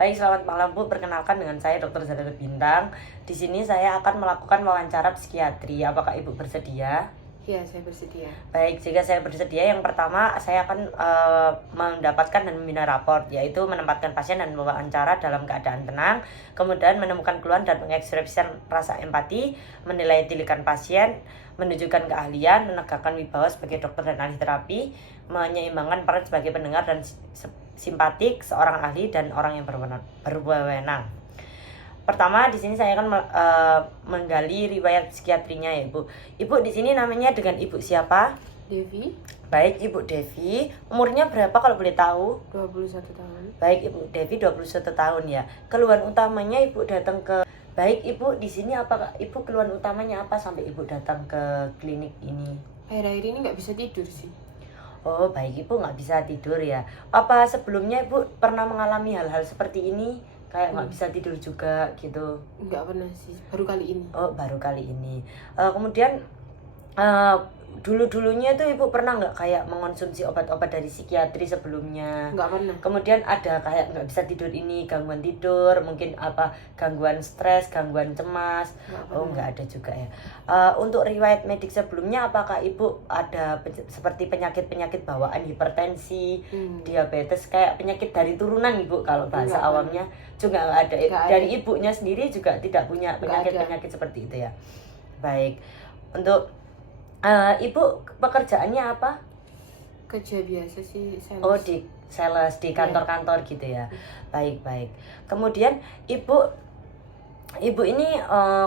Baik, selamat malam Bu. Perkenalkan dengan saya Dr. Zara Bintang. Di sini saya akan melakukan wawancara psikiatri. Apakah Ibu bersedia? Ya, saya bersedia. Baik, jika saya bersedia, yang pertama saya akan mendapatkan dan membina raport, yaitu menempatkan pasien dan wawancara dalam keadaan tenang, kemudian menemukan keluhan dan mengekspresikan rasa empati, menilai tilikan pasien, menunjukkan keahlian, menegakkan wibawa sebagai dokter dan ahli terapi, menyeimbangkan peran sebagai pendengar dan simpatik seorang ahli dan orang yang berwenang. Pertama, di sini saya akan menggali riwayat psikiatrinya ya, Ibu. Ibu di sini namanya dengan Ibu siapa? Devi, Baik, Ibu Devi. Umurnya berapa kalau boleh tahu? 21 tahun. Baik, Ibu Devi 21 tahun ya. Keluhan utamanya Ibu datang ke Baik, Ibu di sini apakah Ibu keluhan utamanya apa sampai Ibu datang ke klinik ini? Akhir-akhir ini nggak bisa tidur sih. Oh, baik, Ibu nggak bisa tidur ya. Apa sebelumnya Ibu pernah mengalami hal-hal seperti ini? Kayak nggak bisa tidur juga gitu? Nggak pernah sih, baru kali ini. Oh, baru kali ini. Kemudian dulu-dulunya itu Ibu pernah nggak kayak mengonsumsi obat-obat dari psikiatri sebelumnya? Nggak pernah. Kemudian ada kayak nggak bisa tidur ini, gangguan tidur, mungkin apa gangguan stres, gangguan cemas? Oh, nggak ada juga ya. Untuk riwayat medik sebelumnya, apakah Ibu ada seperti penyakit-penyakit bawaan, hipertensi, diabetes, kayak penyakit dari turunan Ibu kalau bahasa Nggak awamnya? Juga nggak ada. Nggak ada. Dari ibunya sendiri juga tidak punya penyakit-penyakit seperti itu ya. Baik. Untuk Ibu pekerjaannya apa? Kerja biasa sih, sales. Oh, di sales di kantor-kantor gitu ya. Baik. Kemudian Ibu ini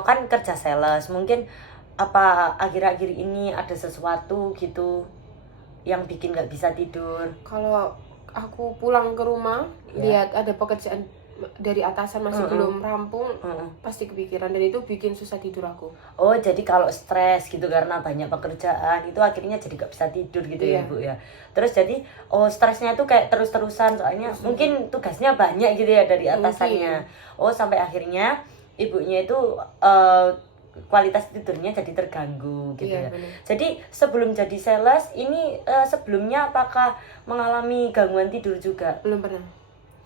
kan kerja sales. Mungkin apa akhir-akhir ini ada sesuatu gitu yang bikin nggak bisa tidur? Kalau aku pulang ke rumah, Ya. lihat ada pekerjaan dari atasan masih belum rampung, pasti kepikiran, dan itu bikin susah tidur aku. Oh, jadi kalau stres gitu karena banyak pekerjaan itu akhirnya jadi gak bisa tidur gitu ya, Iya. Bu ya. Terus jadi stresnya itu kayak terus-terusan soalnya mungkin tugasnya banyak gitu ya dari atasannya. Oh, sampai akhirnya ibunya itu kualitas tidurnya jadi terganggu gitu Iya, ya. benar. Jadi sebelum jadi sales ini sebelumnya apakah mengalami gangguan tidur juga? Belum pernah.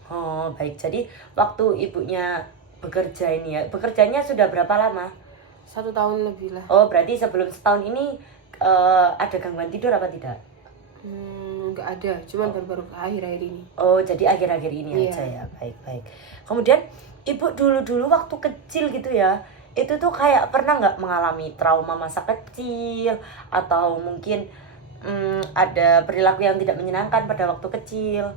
Oh, baik. Jadi waktu ibunya bekerja ini ya, bekerjanya sudah berapa lama? 1 tahun lebih lah. Oh, berarti sebelum setahun ini ada gangguan tidur apa tidak? Nggak ada, cuman baru-baru akhir-akhir ini. Oh, jadi akhir-akhir ini Iya. aja ya. Baik. Kemudian ibu dulu-dulu waktu kecil gitu ya, itu tuh kayak pernah nggak mengalami trauma masa kecil atau mungkin ada perilaku yang tidak menyenangkan pada waktu kecil?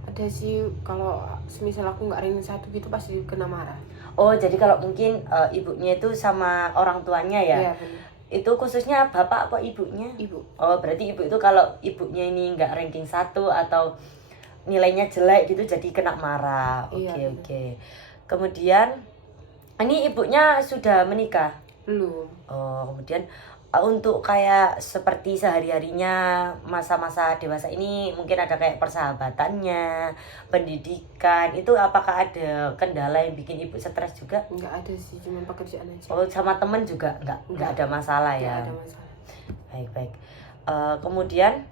Ada sih, kalau semisal aku nggak ranking 1 gitu pasti kena marah. Oh, jadi kalau mungkin ibunya itu sama orang tuanya ya? Iya, benar. Itu khususnya bapak apa ibunya? Ibu. Oh, berarti ibu itu kalau ibunya ini nggak ranking 1 atau nilainya jelek gitu jadi kena marah. Oke. Iya. Kemudian ini ibunya sudah menikah? Belum. Oh, kemudian untuk kayak seperti sehari-harinya masa-masa dewasa ini mungkin ada kayak persahabatannya, pendidikan, itu apakah ada kendala yang bikin ibu stres juga? Nggak ada sih, cuma pekerjaan aja. Oh, sama temen juga nggak ada masalah ya? Nggak ada masalah. Baik. Kemudian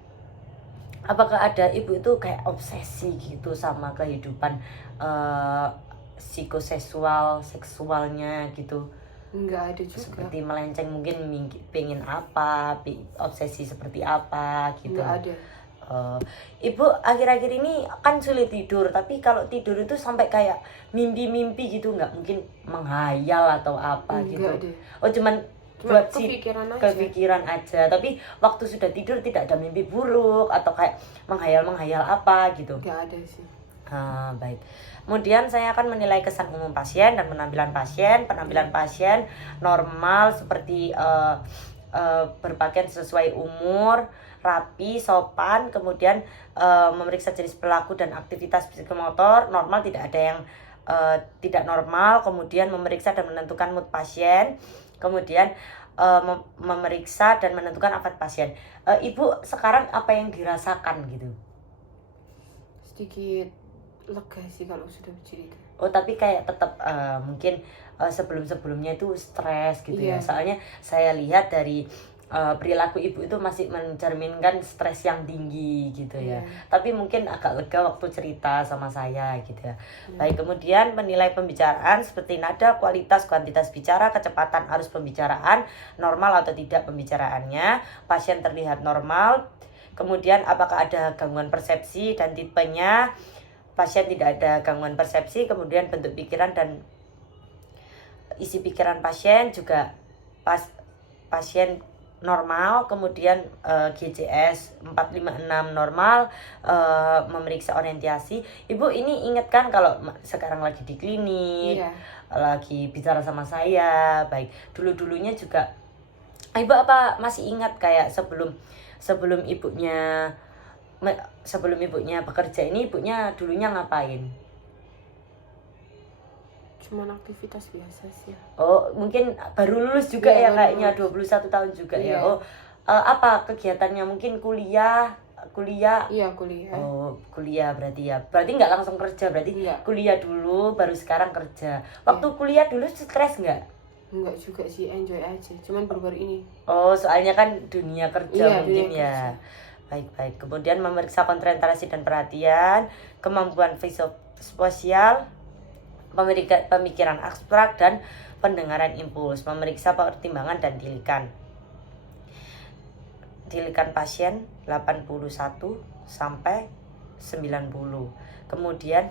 apakah ada ibu itu kayak obsesi gitu sama kehidupan seksualnya gitu? Nggak ada juga. Seperti melenceng mungkin pengen apa, obsesi seperti apa gitu? Nggak ada. Ibu akhir-akhir ini kan sulit tidur, tapi kalau tidur itu sampai kayak mimpi-mimpi gitu nggak? Mungkin menghayal atau apa gitu? Nggak ada. Oh, cuman Cuma buat kepikiran aja. Tapi waktu sudah tidur tidak ada mimpi buruk atau kayak menghayal apa gitu? Nggak ada sih. Baik. Kemudian saya akan menilai kesan umum pasien dan penampilan pasien. Penampilan pasien normal seperti berpakaian sesuai umur, rapi, sopan. Kemudian memeriksa jenis pelaku dan aktivitas psikomotor normal, tidak ada yang tidak normal. Kemudian memeriksa dan menentukan mood pasien. Kemudian memeriksa dan menentukan afat pasien. Ibu sekarang apa yang dirasakan gitu? Sedikit lega sih kalau sudah bercerita. Oh, tapi kayak tetap mungkin sebelum-sebelumnya itu stres gitu ya. Iya. Soalnya saya lihat dari perilaku ibu itu masih mencerminkan stres yang tinggi gitu ya. Iya. Tapi mungkin agak lega waktu cerita sama saya gitu ya. Baik, kemudian menilai pembicaraan seperti nada, kualitas, kuantitas bicara, kecepatan arus pembicaraan, normal atau tidak pembicaraannya, pasien terlihat normal. Kemudian apakah ada gangguan persepsi dan tipenya, pasien tidak ada gangguan persepsi. Kemudian bentuk pikiran dan isi pikiran pasien juga pasien normal. Kemudian GJS 456 normal, memeriksa orientasi. Ibu ini ingat kan kalau sekarang lagi di klinik, Iya. lagi bicara sama saya. Baik, dulunya juga ibu apa masih ingat kayak sebelum ibunya bekerja ini, ibunya dulunya ngapain? Cuman aktivitas biasa sih. Oh, mungkin baru lulus juga Iya, ya baru kayaknya, lulus. 21 tahun juga ya. Iya. Oh, apa kegiatannya? Mungkin kuliah. Iya, kuliah. Oh, kuliah berarti ya. Berarti nggak langsung kerja, berarti Nggak. kuliah dulu baru sekarang kerja. Waktu kuliah dulu stres nggak? Enggak juga sih, enjoy aja. Cuman baru-baru ini. Oh, soalnya kan dunia kerja Iya, mungkin dunia ya. kerja. Baik. Kemudian memeriksa konsentrasi dan perhatian, kemampuan spasial, pemikiran abstrak dan pendengaran impuls, memeriksa pertimbangan dan tilikan. Tilikan pasien 81 sampai 90. Kemudian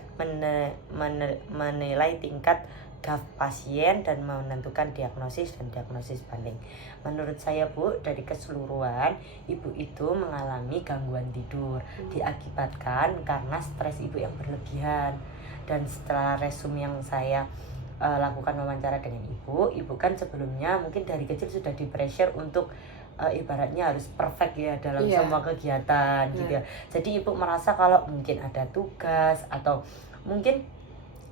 menilai tingkat GAF pasien dan menentukan diagnosis dan diagnosis banding. Menurut saya Bu, dari keseluruhan ibu itu mengalami gangguan tidur diakibatkan karena stres ibu yang berlebihan. Dan setelah resume yang saya lakukan wawancara dengan ibu kan sebelumnya mungkin dari kecil sudah di pressure untuk ibaratnya harus perfect ya dalam semua kegiatan gitu ya. Jadi ibu merasa kalau mungkin ada tugas atau mungkin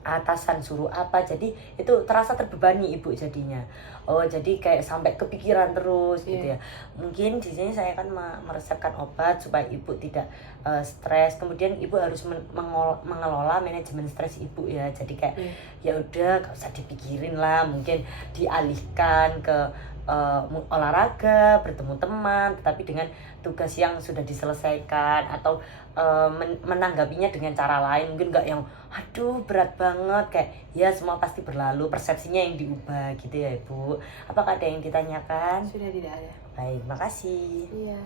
atasan suruh apa, jadi itu terasa terbebani ibu jadinya. Oh, jadi kayak sampai kepikiran terus gitu ya. Mungkin di sini saya akan meresepkan obat supaya ibu tidak stres. Kemudian ibu harus mengelola manajemen stres ibu ya. Jadi kayak ya udah gak usah dipikirin lah, mungkin dialihkan ke olahraga, bertemu teman, tetapi dengan tugas yang sudah diselesaikan, atau menanggapinya dengan cara lain, mungkin nggak yang aduh berat banget, kayak ya semua pasti berlalu, persepsinya yang diubah gitu ya Ibu. Apakah ada yang ditanyakan? Sudah tidak ada. Baik, makasih. Iya.